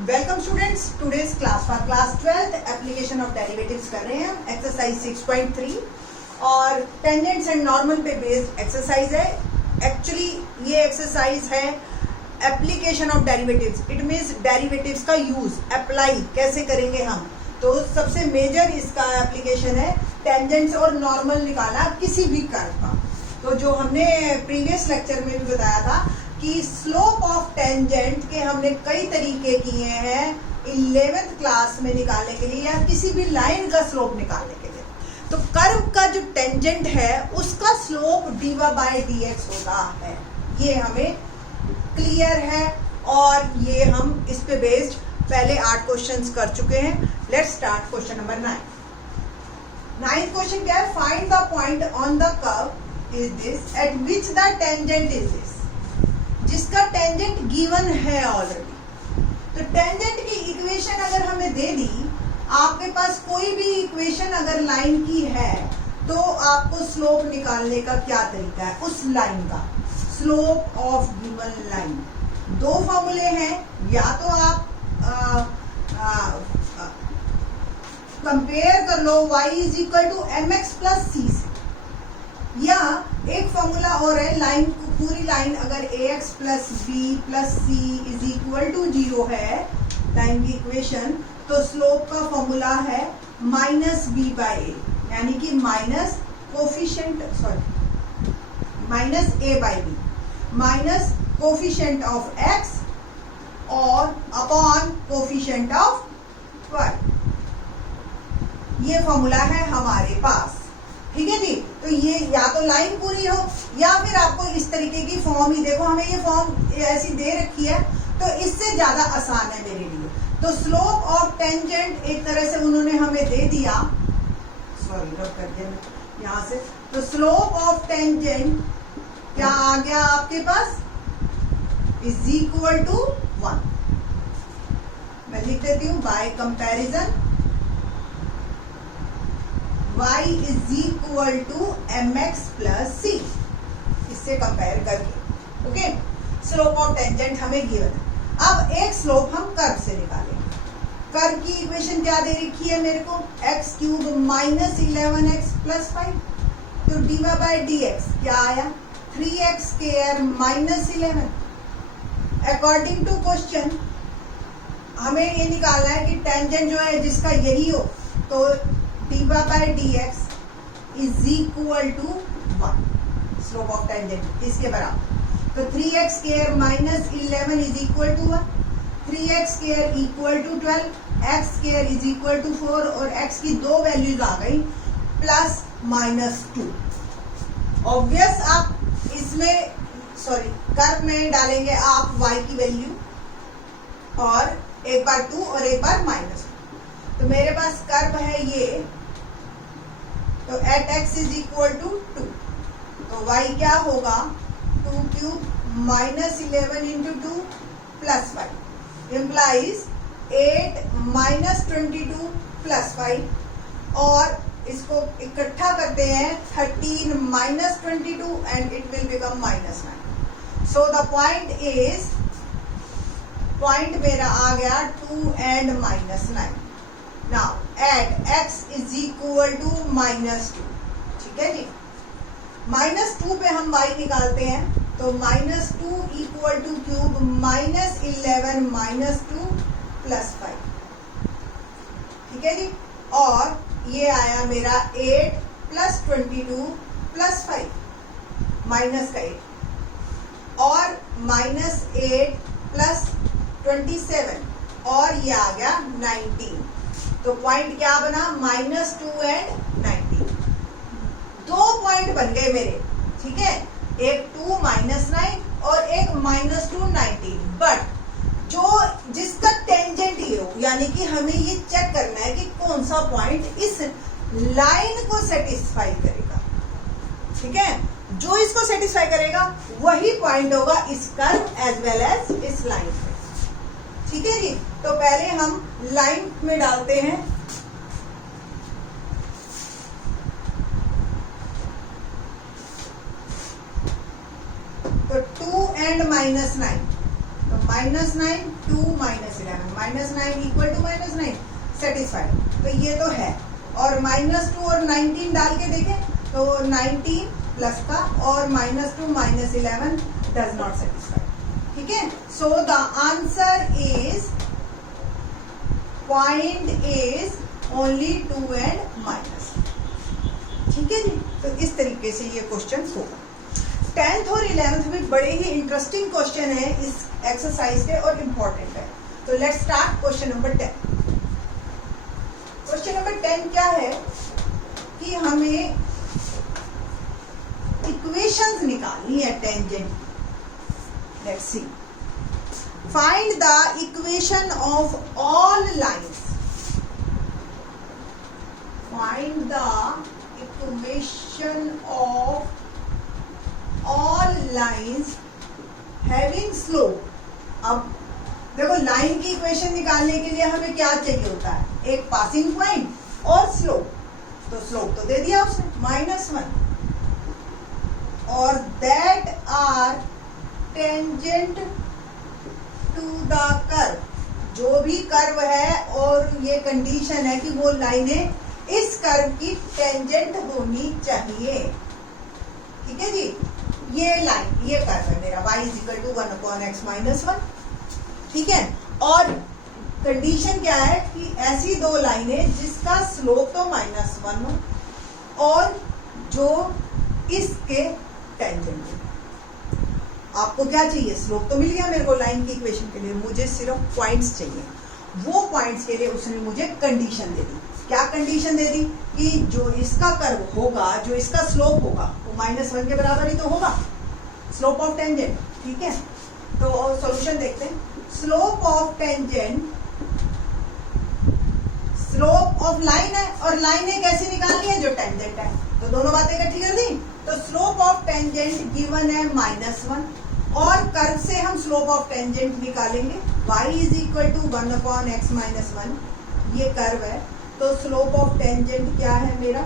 Welcome students, today's class for class 12th application of derivatives कर रहे हैं। Exercise 6.3 और टेंजेंट्स एंड नॉर्मल पे बेस्ड एक्सरसाइज है। एक्चुअली ये एक्सरसाइज है application of derivatives. It means derivatives का यूज अप्लाई कैसे करेंगे हम। तो सबसे मेजर इसका एप्लीकेशन है टेंजेंट्स और नॉर्मल निकालना किसी भी कर्व का। तो जो हमने प्रीवियस लेक्चर में भी बताया था कि स्लोप ऑफ टेंजेंट के हमने कई तरीके किए हैं 11th क्लास में निकालने के लिए या किसी भी लाइन का स्लोप निकालने के लिए। तो कर्व का जो टेंजेंट है उसका स्लोप dy/dx होता है। ये हमें क्लियर है और ये हम इस पे बेस्ड पहले 8 क्वेश्चंस कर चुके हैं। Let's start question number 9। 9th question क्या है? Find the point on the curve is this eight which the tangent is this. जिसका टेंजेंट गिवन है ऑलरेडी। तो टेंजेंट की इक्वेशन अगर हमें दे दी, आपके पास कोई भी इक्वेशन अगर लाइन की है तो आपको स्लोप निकालने का क्या तरीका है उस लाइन का। स्लोप ऑफ गिवन लाइन दो फॉर्मूले हैं, या तो आप कंपेयर कर लो y = mx + c से, या एक फॉर्मूला और है लाइन पूरी लाइन अगर ax + b + c = 0 है लाइन की इक्वेशन, तो स्लोप का फॉर्मूला है -b/a, यानी कि minus coefficient minus coefficient of x और अपॉन कोफिशिएंट ऑफ y। ये फॉर्मूला है हमारे पास, ठीक है जी। तो ये या तो लाइन पूरी हो या फिर आपको इस तरीके की फॉर्म ही देखो। हमें ये फॉर्म ऐसी दे रखी है तो इससे ज्यादा आसान है मेरे लिए। तो स्लोप ऑफ टेंजेंट एक तरह से उन्होंने हमें दे दिया, सॉरी रब कर दिया यहाँ से। तो स्लोप ऑफ टेंजेंट क्या आ गया आपके पास = 1। मैं लिख देती हूँ bye comparison y = mx + c, इससे कंपेयर करके। ओके, स्लोप ऑफ टेंजेंट हमें गिवन है। अब एक स्लोप हम कर्व से निकालेंगे। कर्व की इक्वेशन क्या दे रखी है मेरे को? x³ - 11x + 5। तो dy/dx क्या आया? 3x² - 11। अकॉर्डिंग टू क्वेश्चन हमें ये निकालना है कि टेंजेंट जो है जिसका यही हो, तो dy/dx = 1, स्लोप ऑफ टेंजेंट इसके बराबर। तो 3x² - 11 = 1, 3x² = 12, x² = 4 और x की दो वैल्यूज आ गई +-2। ऑब्वियस आप इसमें कर्व में डालेंगे आप y की वैल्यू और एक बार 2 और एक बार -2। तो मेरे पास कर्व है ये, तो एट x = 2, तो y क्या होगा? 2³ - 11 × 2 + 5 implies 8 - 22 + 5, और इसको इकट्ठा करते हैं 13 - 22 and it will become -9। So the point मेरा आ गया 2 and -9। Now add x = -2, ठीक है जी। -2 पे हम y निकालते हैं, तो -2 = क्यूब -11 - 2 + 5, ठीक है जी। और ये आया मेरा 8 + 22 + 5 -8, और -8 + 27, और ये आ गया 19। तो पॉइंट क्या बना? -2 and 19। दो पॉइंट बन गए मेरे, ठीक है। एक 2 - 9 और एक -2 19। बट जिसका टेंजेंट ये हो, यानी कि हमें ये चेक करना है कि कौन सा पॉइंट इस लाइन को सेटिस्फाई करेगा, ठीक है। जो इसको सेटिस्फाई करेगा वही पॉइंट होगा इस कर्व एज वेल एज इस लाइन पे, ठीक है जी। तो पहले हम लाइन में डालते हैं। तो 2 and -9, तो -9 2 -11, -9 इक्वल टू -9, सेटिस्फाइड। तो ये तो है। और -2 और 19 डाल के देखें तो 19 प्लस का और -2 -11 डज नॉट सेटिस्फाई। ठीक है, so the answer is point is only 2 and minus. ठीक है जी, तो इस तरीके से ये क्वेश्चन होगा। 10th और 11th भी बड़े ही इंटरेस्टिंग क्वेश्चन है इस एक्सरसाइज के और इम्पोर्टेंट है। तो let's start question number 10। Question number 10 क्या है कि हमें इक्वेशंस निकालनी है tangent. Let's see, find the equation of all lines, find the equation of all lines having slope. अब देखो, लाइन की इक्वेशन निकालने के लिए हमें क्या चाहिए होता है, एक पासिंग पॉइंट और स्लोप। तो स्लोप तो दे दिया उसने -1, और that are tangent to the curve. जो भी कर्व है और ये कंडीशन है कि वो लाइनें इस कर्व की टेंजेंट होनी चाहिए। ठीक है जी, ये लाइन, ये कर्व है मेरा y = 1/x - 1। ठीक है, और कंडीशन क्या है कि ऐसी दो लाइनें जिसका स्लोप तो -1 हो और जो इसके टेंजेंट हो। आपको क्या चाहिए, स्लोप तो मिल गया मेरे को लाइन की इक्वेशन के लिए, मुझे सिर्फ पॉइंट्स चाहिए। वो पॉइंट्स के लिए उसने मुझे कंडीशन दे दी। क्या कंडीशन दे दी कि जो इसका कर्व होगा, जो इसका स्लोप होगा वो -1 के बराबर ही तो होगा, स्लोप ऑफ टेंजेंट। ठीक है, तो सॉल्यूशन देखते हैं। Slope of tangent, slope of line है और लाइनें कैसे निकालनी है, जो टेंजेंट है। तो दोनों बातें इकट्ठी कर दी। तो स्लोप ऑफ टेंजेंट गिवन है -1, और कर्व से हम स्लोप ऑफ टेंजेंट निकालेंगे। y = 1/x - 1, ये कर्व है। तो स्लोप ऑफ टेंजेंट क्या है मेरा,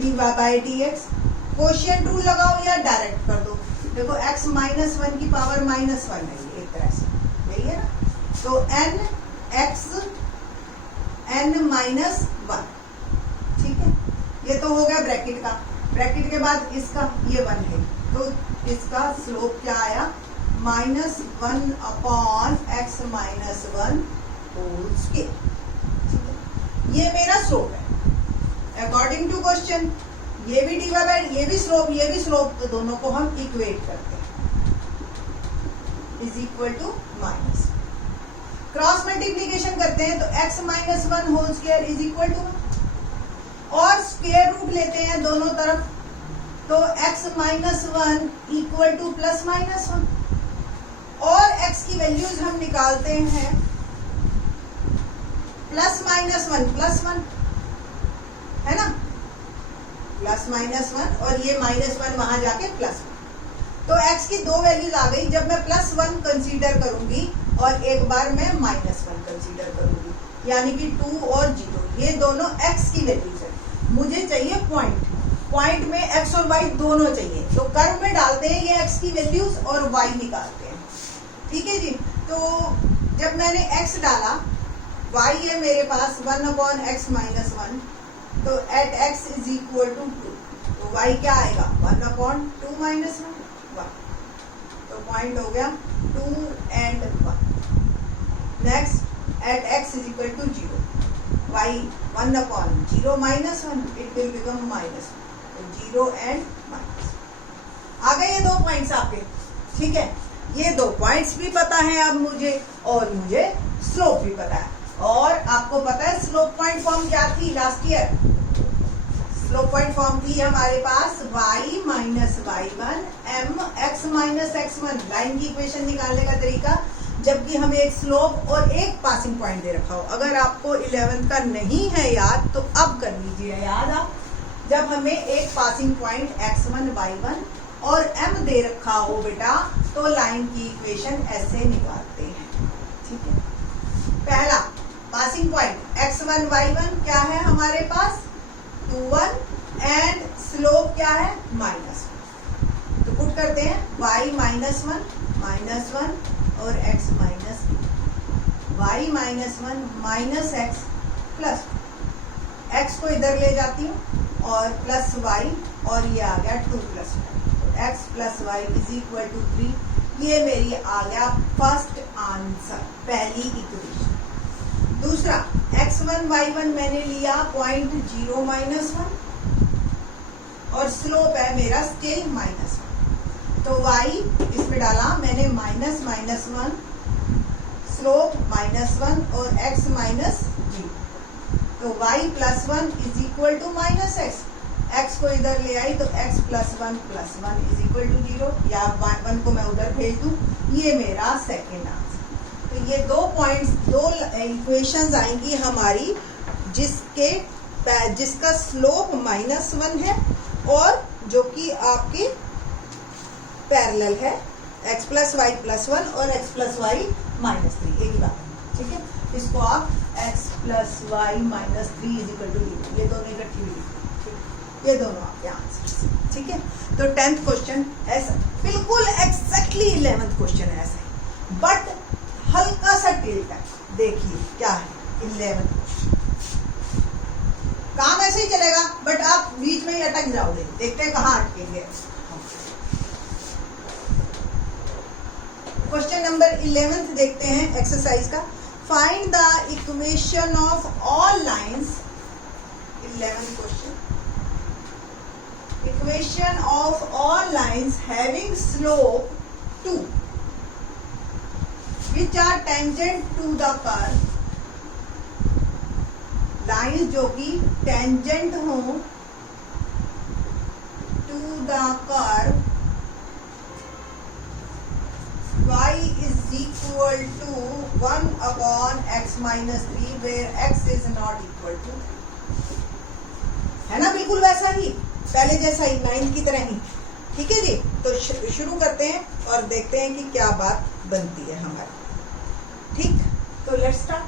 dy/dx। कोशिएंट रूल लगाओ या डायरेक्ट कर दो। देखो x -1 की पावर -1 है, ये एक तरह से यही है ना। तो nx n-1। ठीक है, ये तो हो गया ब्रैकेट का। ब्रैकेट के बाद इसका ये 1 है, तो इसका स्लोप क्या आया, -1/x - 1 होल स्क्वायर। ठीक है, ये मेरा स्लोप है अकॉर्डिंग टू क्वेश्चन। ये भी dy/, ये भी स्लोप, ये भी स्लोप, तो दोनों को हम इक्वेट करते हैं, = माइनस। क्रॉस मल्टीप्लीकेशन करते हैं तो x - 1 होल स्क्वायर = 1, और स्क्वायर रूट लेते हैं दोनों तरफ, तो x - 1 = +-1, और x की वैल्यूज हम निकालते हैं +-1 +1 है ना, +-1, और ये -1 वहां जाके +1। तो x की दो वैल्यूज आ गई। जब मैं +1 कंसीडर करूंगी और एक बार मैं -1 कंसीडर करूंगी, यानी कि 2 और 0, ये दोनों x की वैल्यूज है। मुझे चाहिए पॉइंट, पॉइंट में x और y दोनों चाहिए। तो कर्व में डालते हैं ये x की वैल्यूज और y निकालते हैं। ठीक है जी, तो जब मैंने x डाला, y है मेरे पास 1/x - 1, तो एट x = 2, तो y क्या आएगा, 1/2 - 1। तो पॉइंट हो गया 2 and 1। Next, at x = 0, y 1/0 - 1, it will become -1, तो 0 and -। आ गए ये दो पॉइंट्स आपके। ठीक है, ये दो पॉइंट्स भी पता है अब मुझे, और मुझे स्लोप भी पता है। और आपको पता है स्लोप पॉइंट फॉर्म क्या थी last year, slope point form थी हमारे पास y - y1 mx - x1। Line की इक्वेशन निकालने का तरीका, जबकि हमें एक स्लोप और एक पासिंग पॉइंट दे रखा हो। अगर आपको 11th का नहीं है याद तो अब कर लीजिए याद आप। जब हमें एक पासिंग पॉइंट x1 y1 और m दे रखा हो बेटा, तो लाइन की इक्वेशन ऐसे निकालते हैं। ठीक है, पहला पासिंग पॉइंट x1 y1 क्या है हमारे पास, 2 1, एंड स्लोप क्या है, -1। तो पुट करते हैं y - 1 -1 और x -2, y -1 minus x plus, x को इधर ले जाती हूँ और प्लस y, और ये आ गया 2 + 1, x + y = 3। ये मेरी आ गया फर्स्ट आंसर, पहली इक्वेशन। दूसरा x1 y1 मैंने लिया 0.0-1 और स्लोप है मेरा स्टिल -1, तो y इसमें डाला मैंने -1, स्लोप -1 और x -0, तो y + 1 = -x, x को इधर ले आई तो x + 1 + 1 = 0, या 1 को मैं उधर भेज दूं, ये मेरा सेकेंड आंसर। तो ये 2 पॉइंट्स, 2 इक्वेशंस आएंगी हमारी जिसका स्लोप -1 है और जो कि आपकी पैरेलल है, x + y + 1 और x + y -3, एक ही बात है, ठीक है। इसको आप x + y -3 = 0, ये दोनों इकट्ठी भी लिखो, ये दोनों आपके आंसर, ठीक है। तो 10th क्वेश्चन ऐसा बिल्कुल एग्जैक्टली 11th क्वेश्चन ऐसा है, बट हल्का सा टिल्ट है। देखिए क्या है 11th क्वेश्चन, काम ऐसे ही चलेगा बट आप बीच में ही अटक जाओगे। देखते हैं कहाँ अटकेंगे। क्वेश्चन नंबर 11 देखते हैं एक्सरसाइज का। Find the equation of all lines, 11th question, equation of all lines having slope 2 which are tangent to the curve, lines जो कि टेंजेंट हो to the curve y = 1/x -3 where x is not equal to, है ना, बिल्कुल वैसा ही, पहले जैसा ही, line की तरह ही, ठीक है जी। तो शुरू करते हैं और देखते हैं कि क्या बात बनती है हमारी, ठीक। तो लेट्स स्टार्ट।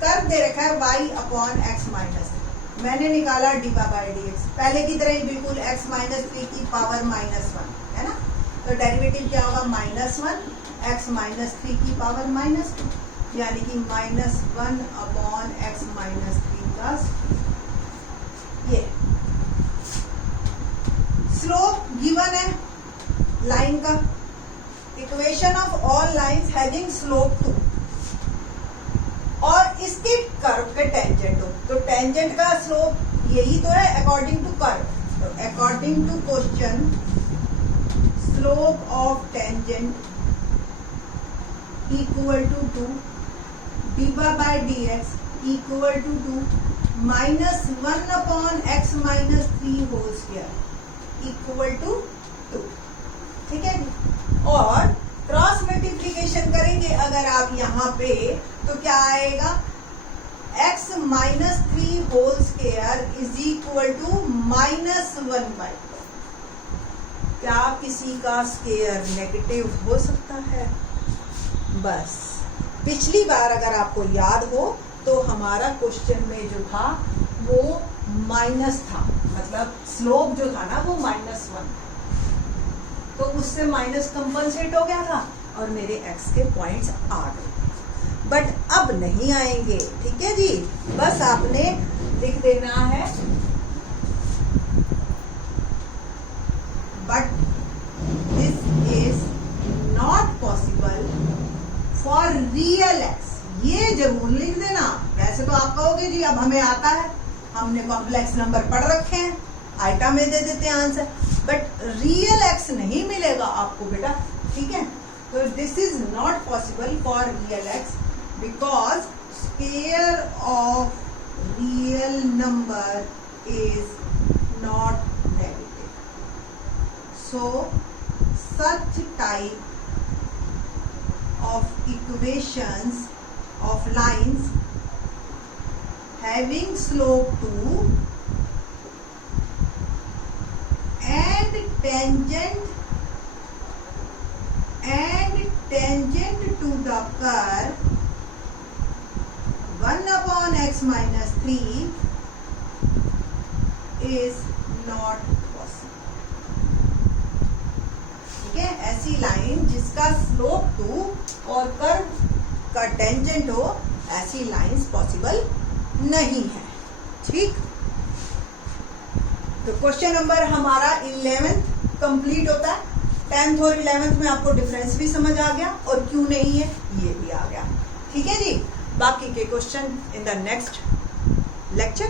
कर्व दे रखा है y/x -3, मैंने निकाला dy/dx, पहले की तरह ही बिल्कुल x -3 की पावर -1, है ना। तो डेरिवेटिव क्या होगा, -1 x -3 की पावर -2, यानी कि -1/x -3 प्लस ये। स्लोप गिवन है लाइन का, equation of all lines having slope 2, और इसके कर्व के टेंजेंट हो, तो टेंजेंट का स्लोप यही तो है अकॉर्डिंग टू कर्व। तो according to question, slope of tangent = 2, dy/dx = 2 -1/x -3 whole square = 2, ठीक है। और क्रॉस मल्टीप्लिकेशन करेंगे अगर आप यहाँ पे, तो क्या आएगा, x -3 होल स्क्वायर = -1/2। क्या किसी का स्क्वायर नेगेटिव हो सकता है? बस पिछली बार अगर आपको याद हो तो हमारा क्वेश्चन में जो था वो माइनस था, मतलब स्लोप जो था ना वो -1, तो उससे माइनस कंपनसेट हो गया था और मेरे x के पॉइंट्स आ गए, बट अब नहीं आएंगे, ठीक है जी। बस आपने लिख देना है, but this is not possible for real x, ये जरूर लिख देना। वैसे तो आप कहोगे जी अब हमें आता है, हमने कॉम्प्लेक्स नंबर पढ़ रखे हैं, आइटा में दे देते हैं आंसर, बट रियल x नहीं मिलेगा आपको बेटा, ठीक है। तो this is not possible for real x because square of real number is not negative. So such type of equations of lines having slope 2 and tangent to the curve 1/x -3 is not possible, ठीक है। ऐसे ऐसी line जिसका slope 2 और curve का tangent हो, ऐसी lines possible नहीं है। ठीक, तो क्वेश्चन नंबर हमारा 11th कंप्लीट होता है। 10th और 11th में आपको डिफरेंस भी समझ आ गया और क्यों नहीं है ये भी आ गया। ठीक है जी, बाकी के question in the next lecture.